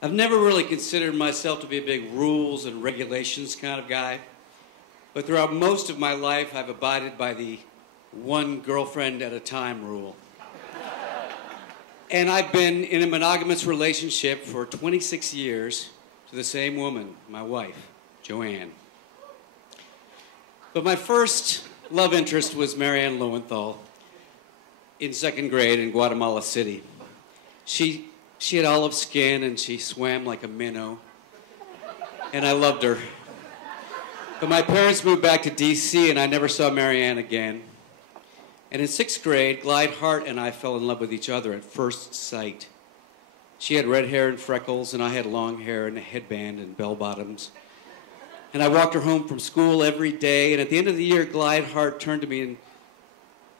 I've never really considered myself to be a big rules and regulations kind of guy, but throughout most of my life, I've abided by the one girlfriend at a time rule. And I've been in a monogamous relationship for 26 years to the same woman, my wife, Joanne. But my first love interest was Marianne Lowenthal in second grade in Guatemala City. She had olive skin and she swam like a minnow, and I loved her. But my parents moved back to DC and I never saw Marianne again. And in sixth grade, Glide Hart and I fell in love with each other at first sight. She had red hair and freckles, and I had long hair and a headband and bell-bottoms. And I walked her home from school every day, and at the end of the year, Glide Hart turned to me and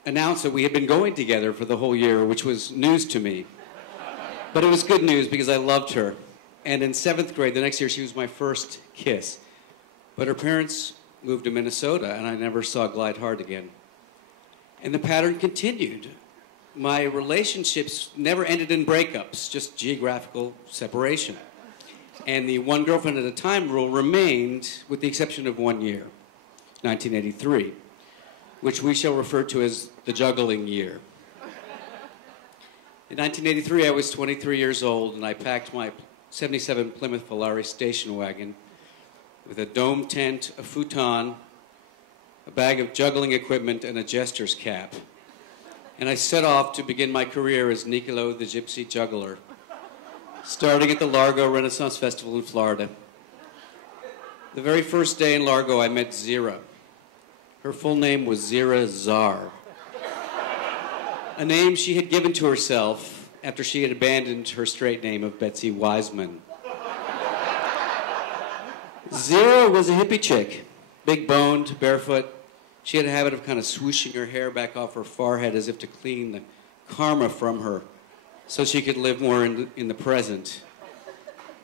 announced that we had been going together for the whole year, which was news to me. But it was good news because I loved her. And in seventh grade, the next year, she was my first kiss. But her parents moved to Minnesota, and I never saw Glide Hart again. And the pattern continued. My relationships never ended in breakups, just geographical separation. And the one girlfriend at a time rule remained, with the exception of 1 year, 1983, which we shall refer to as the juggling year. In 1983, I was 23 years old, and I packed my 77 Plymouth Volare station wagon with a dome tent, a futon, a bag of juggling equipment, and a jester's cap. And I set off to begin my career as Nicolo the Gypsy Juggler, starting at the Largo Renaissance Festival in Florida. The very first day in Largo, I met Zira. Her full name was Zira Czar, a name she had given to herself after she had abandoned her straight name of Betsy Wiseman. Zira was a hippie chick, big-boned, barefoot. She had a habit of kind of swooshing her hair back off her forehead as if to clean the karma from her so she could live more in the present.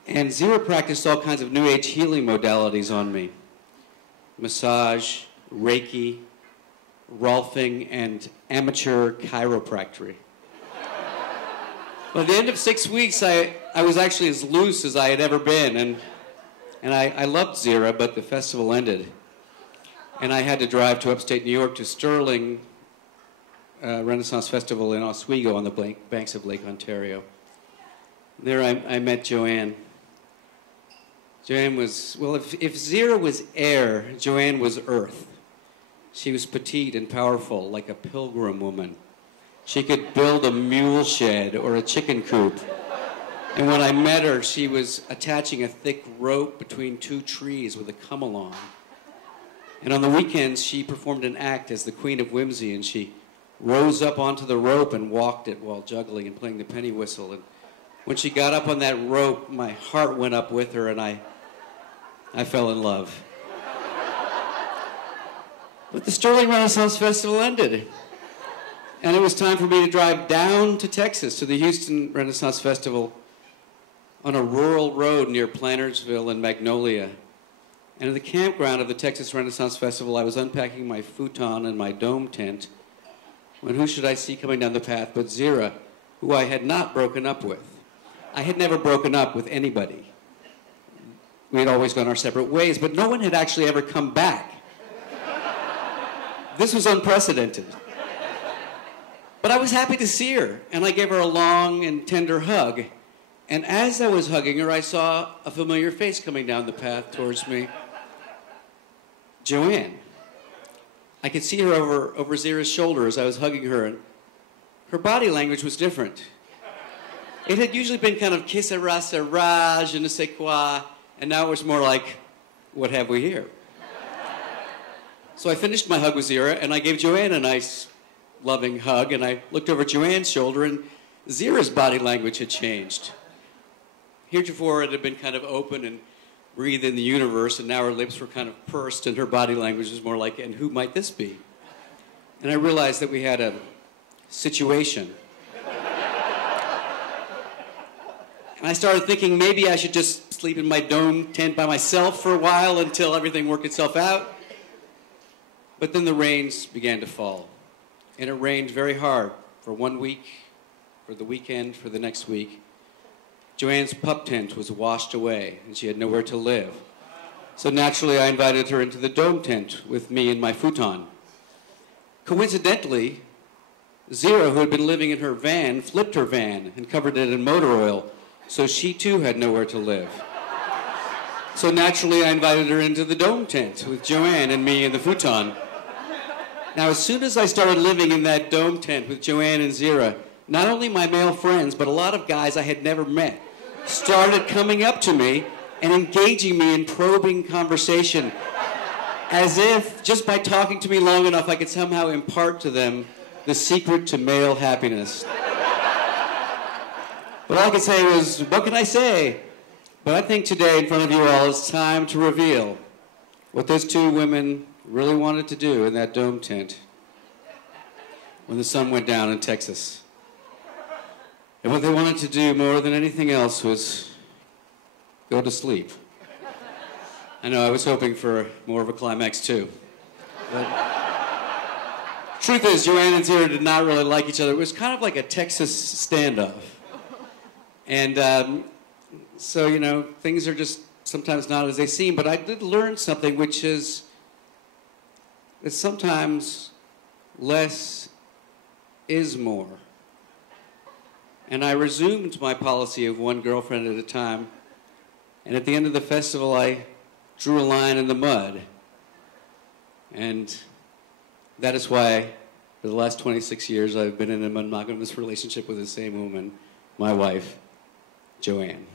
And Zira practiced all kinds of New Age healing modalities on me. Massage, Reiki, Rolfing, and amateur chiropractic. By the end of 6 weeks, I was actually as loose as I had ever been, and I loved Zira, but the festival ended. And I had to drive to upstate New York to Sterling Renaissance Festival in Oswego on the banks of Lake Ontario. There I met Joanne. Joanne was, well, if Zira was air, Joanne was earth. She was petite and powerful, like a pilgrim woman. She could build a mule shed or a chicken coop. And when I met her, she was attaching a thick rope between two trees with a come-along. And on the weekends, she performed an act as the Queen of Whimsy, and she rose up onto the rope and walked it while juggling and playing the penny whistle. And when she got up on that rope, my heart went up with her, and I fell in love. But the Sterling Renaissance Festival ended, and it was time for me to drive down to Texas to the Houston Renaissance Festival on a rural road near Plantersville and Magnolia. And at the campground of the Texas Renaissance Festival, I was unpacking my futon and my dome tent when who should I see coming down the path but Zira, who I had not broken up with. I had never broken up with anybody. We had always gone our separate ways, but no one had actually ever come back. This was unprecedented. But I was happy to see her, and I gave her a long and tender hug. And as I was hugging her, I saw a familiar face coming down the path towards me. Joanne. I could see her over Zira's shoulder as I was hugging her, and her body language was different. It had usually been kind of que sera sera, je ne sais quoi, and now it was more like, what have we here? So I finished my hug with Zira, and I gave Joanne a nice, loving hug, and I looked over Joanne's shoulder, and Zira's body language had changed. Heretofore, it had been kind of open and breathe in the universe, and now her lips were kind of pursed, and her body language was more like, and who might this be? And I realized that we had a situation. And I started thinking maybe I should just sleep in my dome tent by myself for a while until everything worked itself out. But then the rains began to fall. And it rained very hard for 1 week, for the weekend, for the next week. Joanne's pup tent was washed away, and she had nowhere to live. So naturally, I invited her into the dome tent with me and my futon. Coincidentally, Zero, who had been living in her van, flipped her van and covered it in motor oil, so she too had nowhere to live. So naturally, I invited her into the dome tent with Joanne and me and the futon. Now, as soon as I started living in that dome tent with Joanne and Zira, not only my male friends, but a lot of guys I had never met started coming up to me and engaging me in probing conversation, as if just by talking to me long enough, I could somehow impart to them the secret to male happiness. But all I could say was, what can I say? But I think today, in front of you all, it's time to reveal what those two women really wanted to do in that dome tent when the sun went down in Texas. And what they wanted to do more than anything else was go to sleep. I know, I was hoping for more of a climax too. But truth is, Joanne and Zira did not really like each other. It was kind of like a Texas standoff. And so, you know, things are just sometimes not as they seem. But I did learn something, which is that sometimes less is more. And I resumed my policy of one girlfriend at a time. And at the end of the festival, I drew a line in the mud. And that is why, for the last 26 years, I've been in a monogamous relationship with the same woman, my wife, Joanne.